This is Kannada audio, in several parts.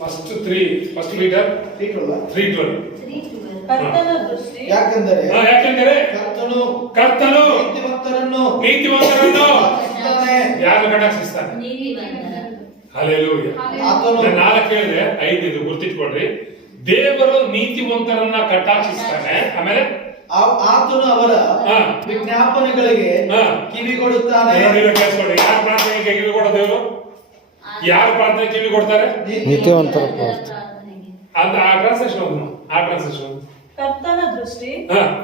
First metre 312. ಕರ್ತನ ದೃಷ್ಟಿ ಯಾಕೆಂದರೆ ಕರ್ತನು ನೀತಿವಂತರನ್ನು ಯಾರು ಕಟಾಕ್ಷಿಸ್ತಾನೆ? ಹಲ್ಲೆಲೂಯಾ. ನಾನು ಕೇಳಿದೆ 5 ಇದು ಗುರ್ತಿಟ್ಕೊಳ್ರಿ. ದೇವರು ನೀತಿವಂತರನ್ನ ಕಟಾಕ್ಷಿಸ್ತಾನೆ. ಆಮೇಲೆ ಆತನು ಅವರ ವಿಜ್ಞಾಪನೆಗಳಿಗೆ ಕಿವಿ ಕೊಡುತ್ತಾನೆ. ಯಾರ ಪ್ರಾರ್ಥನೆಗೆ ಕಿವಿ ಕೊಡೋ ದೇವರು? ಯಾರ ಪ್ರಾರ್ಥನೆ ಕಿವಿ ಕೊಡ್ತಾರೆ? ನೀತಿವಂತರ ಪ್ರಾರ್ಥನೆ. ಅಂತ ಆ ಟ್ರಾನ್ಸ್ಲೇಷನ್ ಕರ್ತನ ದೃಷ್ಟಿ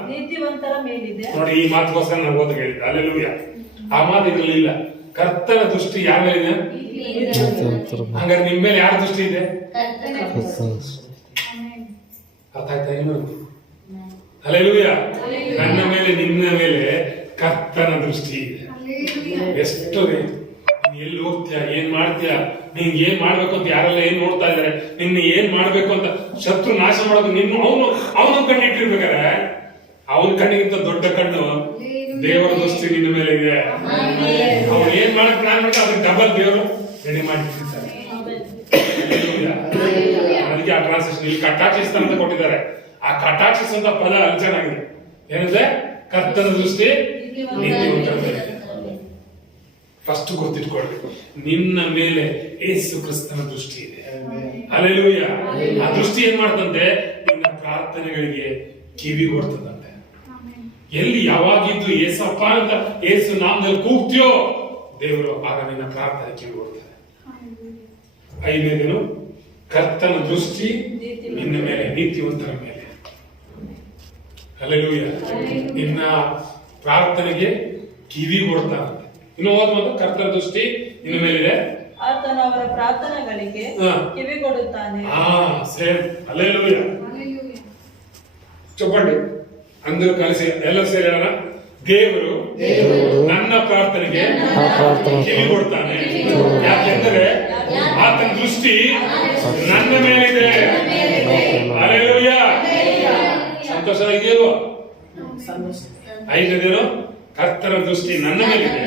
ನೀತಿವಂತರ ಮೇಲಿದೆ. ನೋಡಿ, ಈ ಮಾತುಗೋಸ್ಕರ ನಾನು ಓದಿ ಹೇಳಿದ್ದೆ. ಹಲ್ಲೆಲೂಯಾ. ಆ ಮಾತು ಇರಲಿಲ್ಲ. ಕರ್ತನ ದೃಷ್ಟಿ ಯಾರ ಮೇಲಿದೆ? ಹಂಗಾರೆ ನಿಮ್ಮ ಮೇಲೆ ಯಾರ ದೃಷ್ಟಿ ಇದೆ? ಅರ್ಥ ಆಯ್ತಾ? ಹಲ್ಲೆಲೂಯಾ. ನನ್ನ ಮೇಲೆ, ನಿನ್ನ ಮೇಲೆ ಕರ್ತನ ದೃಷ್ಟಿ ಇದೆ. ಎಷ್ಟು ಎಲ್ಲಿ ಹೋಗ್ತೀಯ, ಏನ್ ಮಾಡ್ತೀಯ, ನಿಂಗೆ ಏನ್ ಮಾಡ್ಬೇಕು ಅಂತ ಯಾರೆಲ್ಲ ಏನ್ ನೋಡ್ತಾ ಇದಾರೆ, ನಿನ್ನ ಏನ್ ಮಾಡ್ಬೇಕು ಅಂತ ಶತ್ರು ನಾಶ ಮಾಡೋದು ನಿನ್ನ ಅವನು ಕಣ್ಣಿಟ್ಟಿರ್ಬೇಕಾರೆ ಅವನ ಕಣ್ಣಿಗಿಂತ ದೊಡ್ಡ ಕಣ್ಣು ದೇವರ ದೃಷ್ಟಿ ನಿನ್ನ ಮೇಲೆ ಇದೆ. ಅವ್ನು ಏನ್ ಮಾಡಕ್ ಪ್ಲಾನ್ ಮಾಡ್ತಾರೆ ಅದಕ್ಕೆ ಡಬಲ್ ದೇವರು ರೆಡಿ ಮಾಡಿಟ್ಟಿರ್ತಾರೆ. ಅದಕ್ಕೆ ಆ ಟ್ರಾನ್ಸ್ಲೇಷನ್ ಇಲ್ಲಿ ಕಟಾಕ್ಷಿಸ್ತಾನ ಅಂತ ಕೊಟ್ಟಿದ್ದಾರೆ. ಆ ಕಟಾಕ್ಷಿಸ್ ಅಂತ ಪದ ಅಲ್ಲಿ ಚೆನ್ನಾಗಿದೆ. ಏನಿದೆ? ಕರ್ತನ ದೃಷ್ಟಿ ನೀತಿವಂತರ ಮೇಲೆ. ಫಸ್ಟ್ ಗೊತ್ತಿಟ್ಕೊಳ್ಳಿ, ನಿನ್ನ ಮೇಲೆ ಯೇಸು ಕ್ರಿಸ್ತನ ದೃಷ್ಟಿ ಇದೆ. ಹಲ್ಲೆಲೂಯಾ. ಆ ದೃಷ್ಟಿ ಏನ್ ಮಾಡ್ತಂತೆ? ನಿನ್ನ ಪ್ರಾರ್ಥನೆಗಳಿಗೆ ಕಿವಿ ಕೊಡ್ತದಂತೆ. ಎಲ್ಲಿ ಯಾವಾಗಿದ್ದು ಏಸಪ್ಪ ಅಂತ ಯೇಸು ನಾಮದಲ್ಲಿ ಕೂಗ್ತೀಯೋ ದೇವರು ಆಗ ನಿನ್ನ ಪ್ರಾರ್ಥನೆ ಕಿವಿ ಕೊಡ್ತಾರೆ. 5ನೇದೇನು? ಕರ್ತನ ದೃಷ್ಟಿ ನಿನ್ನ ಮೇಲೆ, ನೀತಿವಂತರ ಮೇಲೆ. ಹಲ್ಲೆಲೂಯಾ. ನಿನ್ನ ಪ್ರಾರ್ಥನೆಗೆ ಕಿವಿ ಕೊಡ್ತಾರಂತೆ. ಇನ್ನು ಓದ್ಬೋದು. ಕರ್ತನ ದೃಷ್ಟಿ ನಿನ್ನ ಮೇಲಿದೆ, ಆತನು ಅವರ ಪ್ರಾರ್ಥನೆಗಳಿಗೆ ಕಿವಿ ಕೊಡುತ್ತಾನೆ. ಸೇಮ್. ಹಲ್ಲೆಲೂಯಾ. ಚಪ್ಪಂಡಿ ಅಂದ್ರು ಕಲಿಸಿ ಎಲ್ಲ ಸೇರಿ ಹೇಳೋಣ. ದೇವರು ನನ್ನ ಪ್ರಾರ್ಥನೆಗೆ ಕಿವಿ ಕೊಡ್ತಾನೆ. ಯಾಕೆಂದರೆ ಆತನ ದೃಷ್ಟಿ ನನ್ನ ಮೇಲಿದೆ. ಹಲ್ಲೆಲೂಯಾ. ಸಂತೋಷ ಇದೆಯಲ್ವಾ? 5ನೇದೇನು? ಕರ್ತನ ದೃಷ್ಟಿ ನನ್ನ ಮೇಲಿದೆ.